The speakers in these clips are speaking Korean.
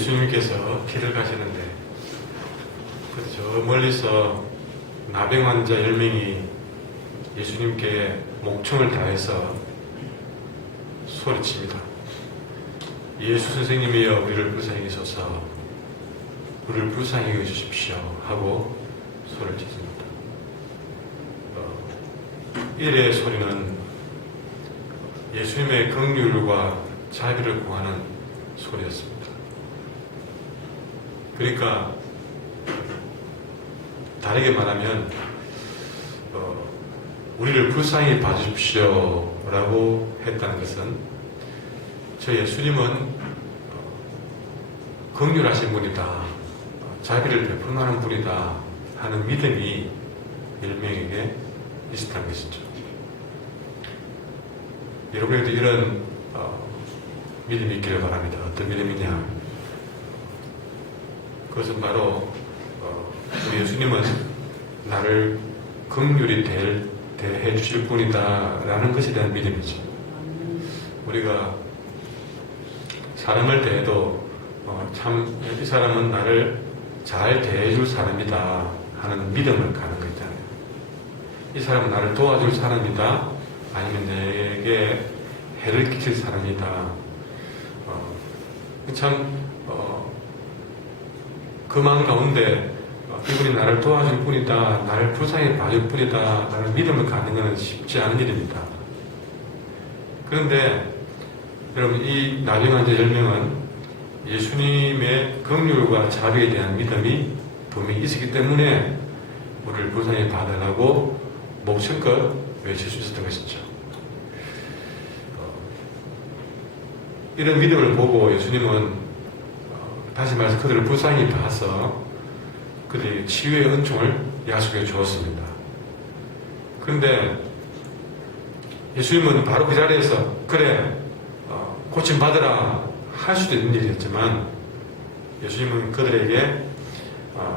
예수님께서 길을 가시는데 저 멀리서 나병 환자 10명이 예수님께 목청을 다해서 소리칩니다. 예수 선생님이여 우리를 불쌍히 여기소서, 우리를 불쌍히 여기주십시오 하고 소리를 짓습니다. 이의 소리는 예수님의 긍휼과 자비를 구하는 소리였습니다. 그러니까 다르게 말하면 우리를 불쌍히 봐주십시오 라고 했다는 것은 저 예수님은 긍휼하신 분이다, 자비를 베풀만한 분이다 하는 믿음이 10명에게 있었다는 것이죠. 여러분에게도 이런 믿음이 있기를 바랍니다. 어떤 믿음이냐? 그것은 바로 우리 예수님은 나를 긍휼히 대해 주실 분이다 라는 것에 대한 믿음이죠. 우리가 사람을 대해도 참 이 사람은 나를 잘 대해줄 사람이다 하는 믿음을 가는 거 있잖아요. 이 사람은 나를 도와줄 사람이다, 아니면 내게 해를 끼칠 사람이다. 참 그 마음 가운데 이분이 나를 도와줄 뿐이다, 나를 불쌍히 봐줄 뿐이다 라는 믿음을 갖는 것은 쉽지 않은 일입니다. 그런데 여러분, 이 나병 환자 10명은 예수님의 긍휼과 자비에 대한 믿음이 분명히 있었기 때문에 우리를 불쌍히 봐달라고 목청껏 외칠 수 있었던 것이죠. 이런 믿음을 보고 예수님은 다시 말해서 그들을 불쌍히 봐서 그들이 치유의 은총을 약속해 주었습니다. 그런데 예수님은 바로 그 자리에서 그래 고침받으라 할 수도 있는 일이었지만, 예수님은 그들에게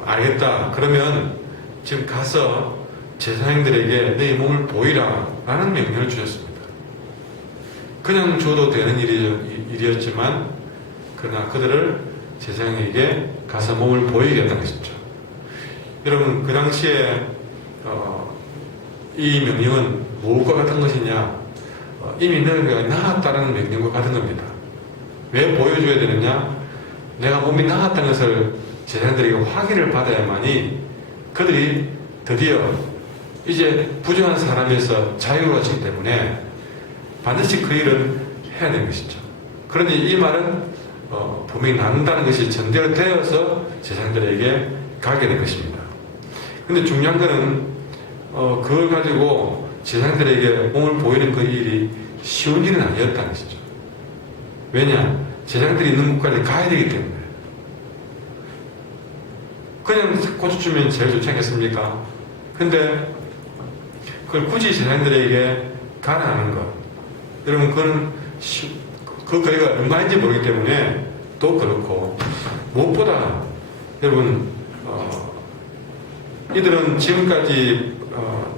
알겠다, 그러면 지금 가서 제사장들에게 내 몸을 보이라 라는 명령을 주셨습니다. 그냥 줘도 되는 일이었지만 그러나 그들을 제사장에게 가서 몸을 보이게 했던 것이죠. 여러분, 그 당시에 이 명령은 무엇과 같은 것이냐? 이미 너희가 나았다는 명령과 같은 겁니다. 왜 보여줘야 되느냐? 내가 몸이 나았다는 것을 제사장들에게 확인을 받아야만이 그들이 드디어 이제 부정한 사람에서 자유로워지기 때문에 반드시 그 일을 해야 되는 것이죠. 그런데 이 말은 분명히 낫는다는 것이 전제가 되어서 제사장들에게 가게 된 것입니다. 근데 중요한 것은 그걸 가지고 제사장들에게 몸을 보이는 그 일이 쉬운 일은 아니었다는 것이죠. 왜냐? 제사장들이 있는 곳까지 가야 되기 때문에. 그냥 고쳐 주면 제일 좋지 않겠습니까? 근데 그걸 굳이 제사장들에게 가라 하는 것, 여러분, 그건 그 거리가 얼마인지 모르기 때문에 또 그렇고, 무엇보다 여러분 이들은 지금까지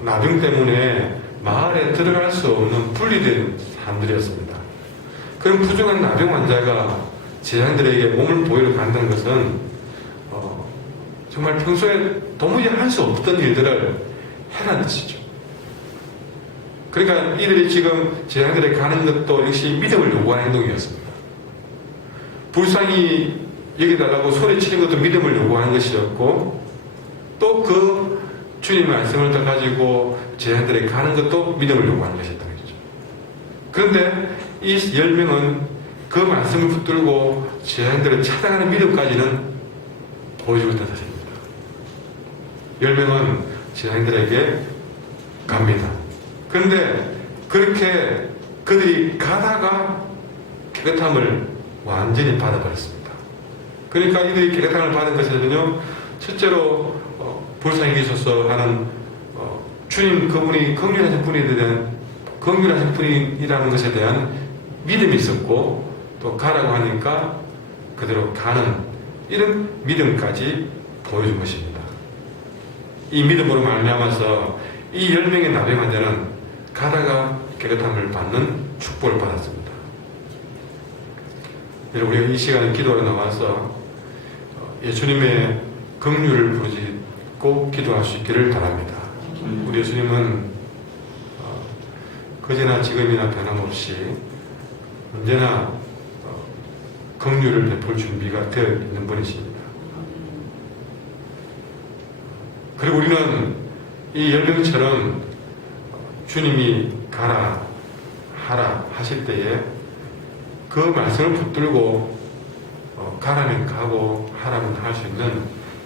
나병 때문에 마을에 들어갈 수 없는 분리된 사람들이었습니다. 그런 부정한 나병 환자가 제사장들에게 몸을 보이러 간다는 것은 정말 평소에 도무지 할 수 없던 일들을 해라는 것이죠. 그러니까 이들이 지금 제사장들에게 가는 것도 역시 믿음을 요구하는 행동이었습니다. 불쌍히 여기달라고 소리치는 것도 믿음을 요구하는 것이었고, 또 그 주님의 말씀을 더 가지고 제자들에게 가는 것도 믿음을 요구하는 것이었던 것이죠. 그런데 이 10명은 그 말씀을 붙들고 제자들을 찾아가는 믿음까지는 보여주고 있다는 사실입니다. 10명은 제자들에게 갑니다. 그런데 그렇게 그들이 가다가 깨끗함을 완전히 받아버렸습니다. 그러니까 이들이 깨끗함을 받은 것에는요, 첫째로 불쌍히 여기소서 하는 주님, 그분이 긍휼하신 분이라는 것에 대한 믿음이 있었고, 또 가라고 하니까 그대로 가는 이런 믿음까지 보여준 것입니다. 이 믿음으로 말미암아서 이 10명의 나병 환자는 가다가 깨끗함을 받는 축복을 받았습니다. 여러분, 우리가 이 시간에 기도하러 나와서 예수님의 긍휼을 부르짖고 기도할 수 있기를 바랍니다. 우리 예수님은 그제나 지금이나 변함없이 언제나 긍휼을 베풀 준비가 되어 있는 분이십니다. 그리고 우리는 이 열병처럼 주님이 가라 하라 하실 때에 그 말씀을 붙들고 가라면 가고 하라면 할 수 있는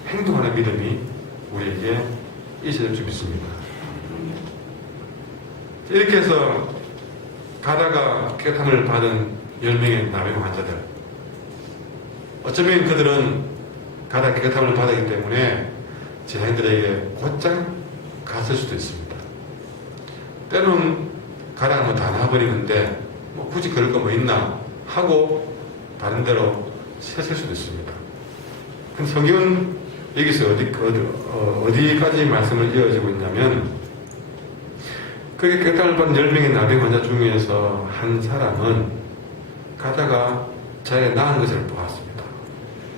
행동하는 믿음이 우리에게 있어야 줄 믿습니다. 이렇게 해서 가다가 깨끗함을 받은 10명의 나병 환자들, 어쩌면 그들은 가다 깨끗함을 받았기 때문에 제자들에게 곧장 갔을 수도 있습니다. 때로는 가다가 다 나와버리는데 굳이 그럴 거 뭐 있나 하고 다른 데로 샜을 수도 있습니다. 그럼 성경은 여기서 어디까지 말씀을 이어지고 있냐면, 그게 깨끗함을 받은 10명의 나병 환자 중에서 한 사람은 가다가 자기가 나은 것을 보았습니다.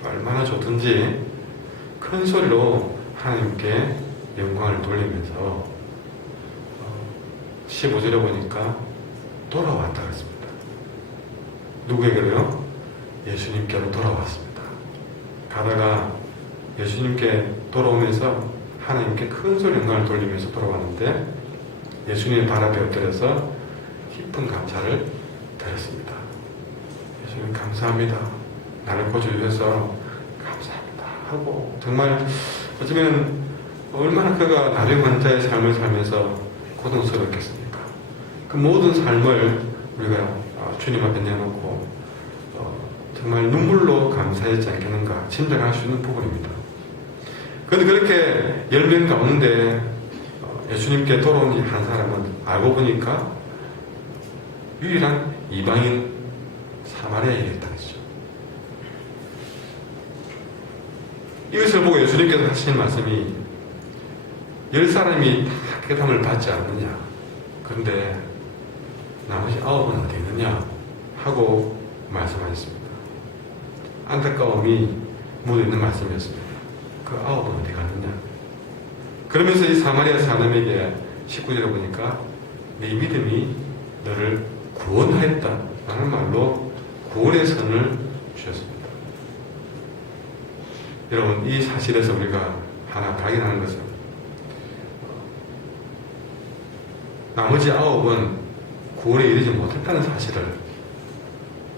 얼마나 좋든지 큰 소리로 하나님께 영광을 돌리면서 15절에 보니까 돌아왔다 그랬습니다. 누구에게로요? 예수님께로 돌아왔습니다. 가다가 예수님께 돌아오면서 하나님께 큰 소리 영광을 돌리면서 돌아왔는데 예수님의 발 앞에 엎드려서 깊은 감사를 드렸습니다. 예수님 감사합니다. 나를 고쳐주셔서 감사합니다 하고, 정말 어쩌면 얼마나 그가 나병 환자의 삶을 살면서 고통스럽겠습니까? 그 모든 삶을 우리가 주님 앞에 내놓고 정말 눈물로 감사했지 않겠는가 짐작할 수 있는 부분입니다. 그런데 그렇게 10명 가운데 예수님께 돌아온 한 사람은 알고 보니까 유일한 이방인 사마리아인이었다 했죠. 이것을 보고 예수님께서 하시는 말씀이 10사람이 다 깨끗함을 받지 않느냐, 그런데 나머지 9은 어디 있느냐 하고 말씀하셨습니다. 안타까움이 묻어있는 말씀이었습니다. 그 9은 어디 갔느냐. 그러면서 이 사마리아 사람에게 19절에 보니까 네 믿음이 너를 구원하였다 라는 말로 구원의 선을 주셨습니다. 여러분, 이 사실에서 우리가 하나 발견하는 것은 나머지 9은 구원에 이르지 못했다는 사실을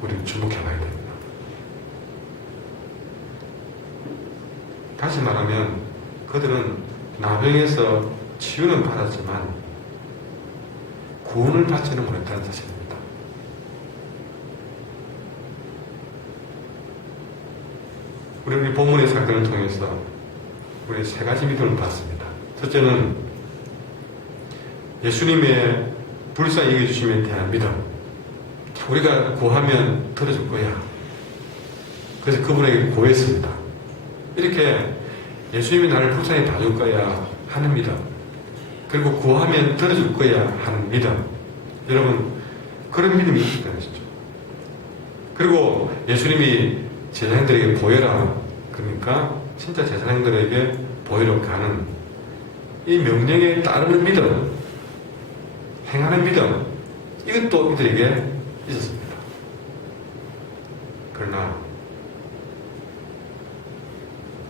우리는 주목해 봐야 됩니다. 다시 말하면 그들은 나병에서 치유는 받았지만 구원을 받지는 못했다는 사실입니다. 우리는 이 본문의 사건을 통해서 우리 세 가지 믿음을 받습니다. 첫째는 예수님의 불쌍히 여겨주심에 대한 믿음. 우리가 구하면 들어줄 거야. 그래서 그분에게 구했습니다. 이렇게 예수님이 나를 불쌍히 봐줄 거야 하는 믿음, 그리고 구하면 들어줄 거야 하는 믿음. 여러분, 그런 믿음이 있다는 것이죠. 그리고 예수님이 제자들에게 보여라, 그러니까 진짜 제자들에게 보이러 가는 이 명령에 따르는 믿음, 행하는 믿음, 이것도 이들에게 있었습니다. 그러나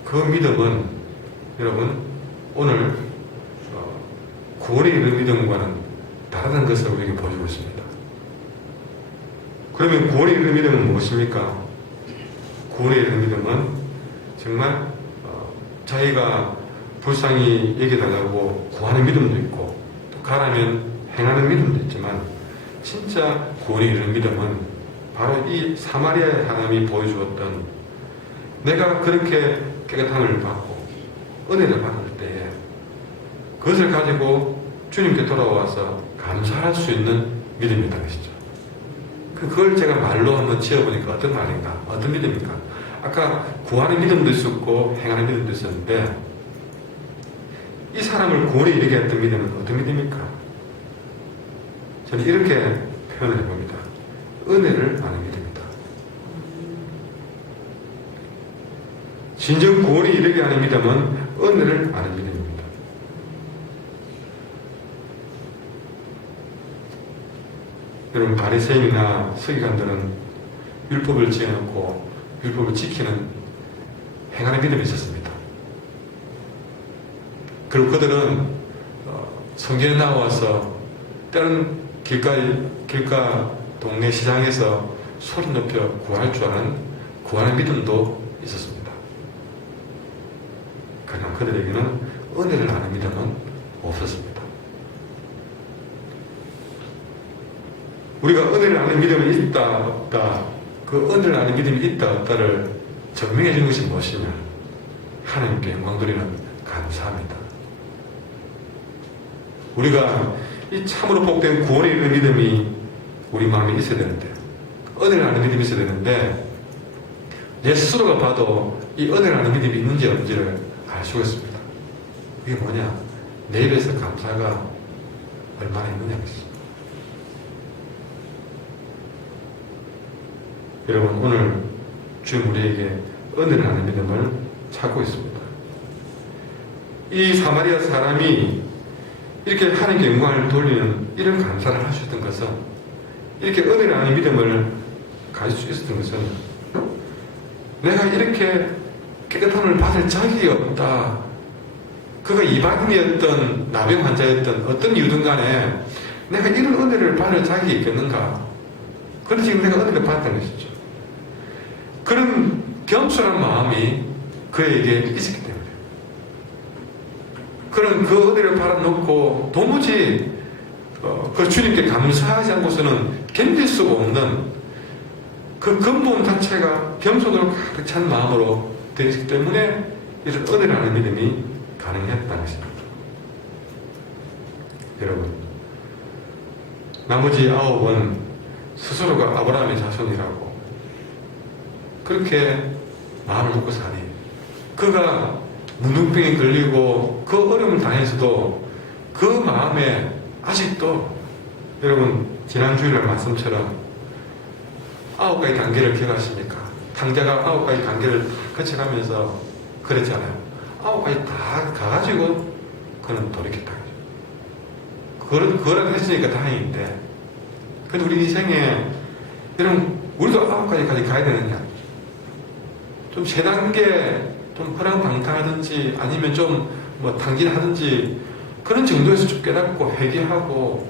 그 믿음은 여러분 오늘 구원에 이르는 믿음과는 다르다는 것을 우리에게 보여주고 있습니다. 그러면 구원에 이르는 믿음은 무엇입니까? 구원에 이르는 믿음은 정말 자기가 불쌍히 여겨달라고 구하는 믿음도 있고, 또 가라면 행하는 믿음도 있지만, 진짜 구원에 이르는 믿음은 바로 이 사마리아의 사람이 보여주었던, 내가 그렇게 깨끗함을 받고 은혜를 받을 때에 그것을 가지고 주님께 돌아와서 감사할 수 있는 믿음이라는 것이죠. 그걸 제가 말로 한번 지어보니까 어떤 말인가, 어떤 믿음입니까? 아까 구하는 믿음도 있었고 행하는 믿음도 있었는데, 이 사람을 구원에 이르게 했던 믿음은 어떤 믿음입니까? 저는 이렇게 표현을 해봅니다. 은혜를 아는 믿음이다. 진정 구원에 이르게 하는 믿음은 은혜를 아는 믿음입니다. 여러분, 바리새인이나 서기관들은 율법을 지어놓고 율법을 지키는 행하는 믿음이 있었습니다. 그리고 그들은 성전에 나와서 때는 길가 동네 시장에서 소리 높여 구할 줄 아는 구하는 믿음도 있었습니다. 그러나 그들에게는 은혜를 아는 믿음은 없었습니다. 우리가 은혜를 아는 믿음이 있다 없다, 그 은혜를 아는 믿음이 있다 없다를 증명해 준 것이 무엇이냐? 하나님께 영광 드리는 감사합니다. 우리가 이 참으로 복된 구원에 이르는 믿음이 우리 마음에 있어야 되는데, 은혜를 아는 믿음이 있어야 되는데, 내 스스로가 봐도 이 은혜를 아는 믿음이 있는지 없는지를 알 수가 있습니다. 이게 뭐냐? 내 입에서 감사가 얼마나 있느냐 것입니다. 여러분, 오늘 주님 우리에게 은혜를 아는 믿음을 찾고 있습니다. 이 사마리아 사람이 이렇게 하나님께 영광을 돌리는 이런 감사를 할 수 있던 것은, 이렇게 은혜를 아는 믿음을 가질 수 있었던 것은, 내가 이렇게 깨끗함을 받을 자격이 없다. 그가 이방인이었던 나병 환자였던 어떤 이유든 간에 내가 이런 은혜를 받을 자격이 있겠는가? 그래서 지금 내가 은혜를 받았다는 것이죠. 그런 겸손한 마음이 그에게 있었기 때문에, 그런 그 은혜를 받아놓고 도무지 그 주님께 감사하지 않고서는 견딜 수가 없는 그 근본 자체가 겸손으로 가득 찬 마음으로 되어 있기 때문에 이런 은혜를 아는 믿음이 가능했다는 것입니다. 여러분, 나머지 9은 스스로가 아브라함의 자손이라고 그렇게 마음을 먹고 사니, 그가 문둥병에 걸리고 그 어려움을 당해서도 그 마음에 아직도, 여러분 지난 주일날 말씀처럼 9가지 단계를 기억하십니까? 탕자가 9가지 단계를 거쳐가면서 그랬잖아요. 9가지 다 가가지고 그는 돌이켰다. 그거라도 했으니까 다행인데, 근데 우리 인생에 여러분, 우리도 9가지까지 가야 되느냐? 좀 3단계 좀 허랑방탕하든지 아니면 좀 뭐 당진하든지 그런 정도에서 좀 깨닫고 회개하고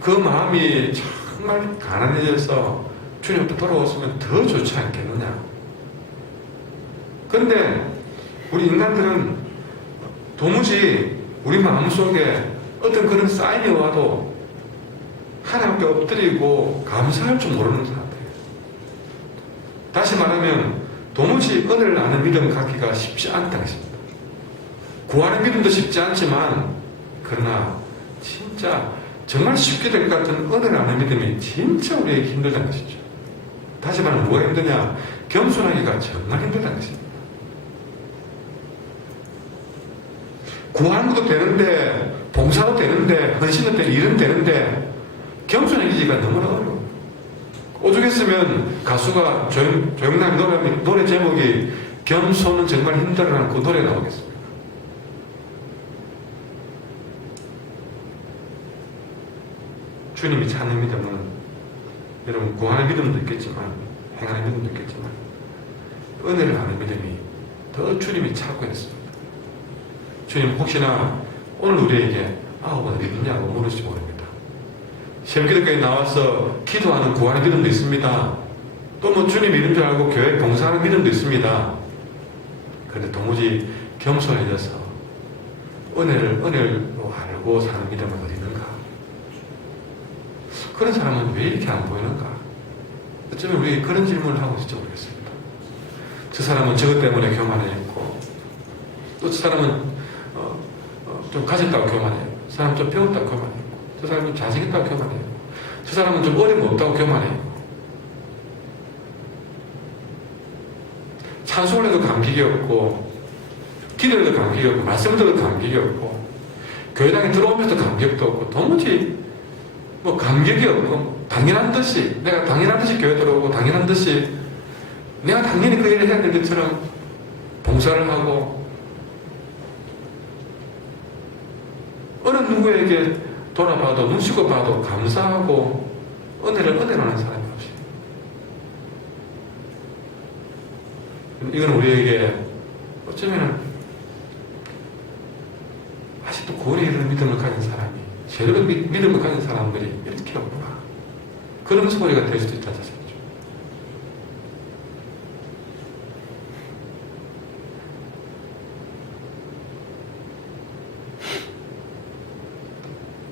그 마음이 정말 가난해져서 주님부터 돌아왔으면 더 좋지 않겠느냐. 그런데 우리 인간들은 도무지 우리 마음속에 어떤 그런 사인이 와도 하나님께 엎드리고 감사할 줄 모르는 사람들이에요. 다시 말하면 도무지 은혜를 아는 믿음 갖기가 쉽지 않다는 것입니다. 구하는 믿음도 쉽지 않지만, 그러나 진짜 정말 쉽게 될 것 같은 은혜를 아는 믿음이 진짜 우리에게 힘들다는 것이죠. 다시 말하면 뭐가 힘드냐? 겸손하기가 정말 힘들다는 것입니다. 구하는 것도 되는데, 봉사도 되는데, 헌신도 되는데, 일은 되는데, 겸손해지기가 너무나 어려워요. 오죽했으면 가수가 조용남 노래 제목이 겸손은 정말 힘들어라는 그 노래 나오겠습니다. 주님이 찾는 믿음은, 여러분 구하는 믿음도 있겠지만 행하는 믿음도 있겠지만 은혜를 아는 믿음이 더 주님이 찾고 있습니다. 주님 혹시나 오늘 우리에게 9은 믿느냐고 물을지 모릅니다. 새벽기도까지 나와서 기도하는 구하는 믿음도 있습니다. 또 뭐 주님 이름 줄 알고 교회 봉사하는 믿음도 있습니다. 그런데 도무지 겸손해져서 은혜로 알고 사는 믿음은 어디 있는가? 그런 사람은 왜 이렇게 안 보이는가? 어쩌면 우리 그런 질문을 하고 있을지 모르겠습니다. 저 사람은 저것 때문에 교만해있고, 또 저 사람은 좀 가졌다고 교만해요. 저 사람은 좀 배웠다고 교만해요. 저 사람은 잘생겼다고 교만해요. 저 사람은 좀 어려움 없다고 교만해요. 찬송을 해도 감격이 없고, 기도를 해도 감격이 없고, 말씀을 들어도 감격이 없고, 교회당에 들어오면서도 감격도 없고, 도무지 뭐 감격이 없고, 당연한 듯이, 내가 당연한 듯이 교회 들어오고, 당연한 듯이 내가 당연히 그 일을 해야 될 것처럼 봉사를 하고 어느 누구에게 돌아봐도 눈치고 봐도 감사하고 은혜를 하는 사람이 없어요. 이건 우리에게 어쩌면 아직도 고리에 이런 믿음을 가진 사람이, 제대로 믿음을 가진 사람들이 이렇게 없구나, 그런 소리가 될 수도 있다는 사실이죠.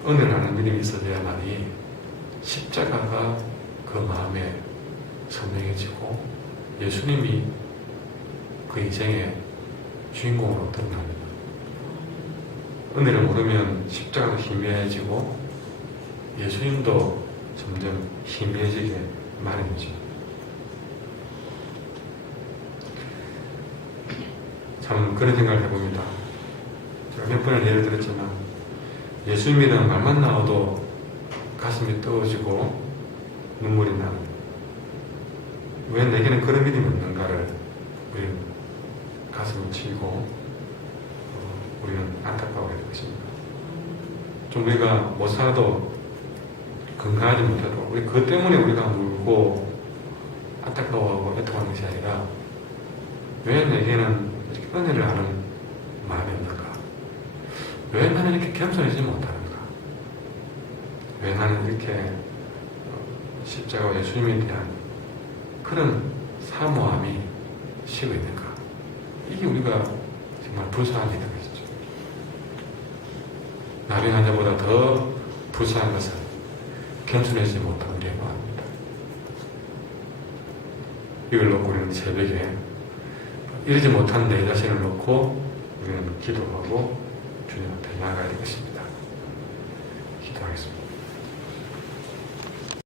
은혜라는 믿음이 있어야만이 십자가가 그 마음에 선명해지고 예수님이 그 인생의 주인공으로 드러납니다. 은혜를 모르면 십자가도 희미해지고 예수님도 점점 희미해지게 마련이죠. 참 그런 생각을 해봅니다. 제가 몇 번을 예를 들었지만 예수님이라는 말만 나와도 가슴이 뜨거워지고 눈물이 나는, 왜 내게는 그런 믿음이 없는가를 우리는 가슴을 치고 우리는 안타까워야 될 것입니다. 좀 우리가 못 살아도 건강하지 못해도 우리 그것 때문에 우리가 울고 안타까워하고 애통하는 것이 아니라 왜 내게는 이렇게 은혜를 아는 마음이 없는가? 왜 나는 이렇게 겸손해지지 못하는가? 왜 나는 이렇게 십자가와 예수님에 대한 그런 사모함이 식어 있는가? 이게 우리가 정말 불쌍한 일인 것이죠. 남의 환자보다 더 불쌍한 것은 겸손해지지 못한 우리의 마음입니다. 이걸 놓고 우리는 새벽에 이러지 못한 내 자신을 놓고 우리는 기도하고 주님 앞에 나아가야 되겠습니다. 기도하겠습니다.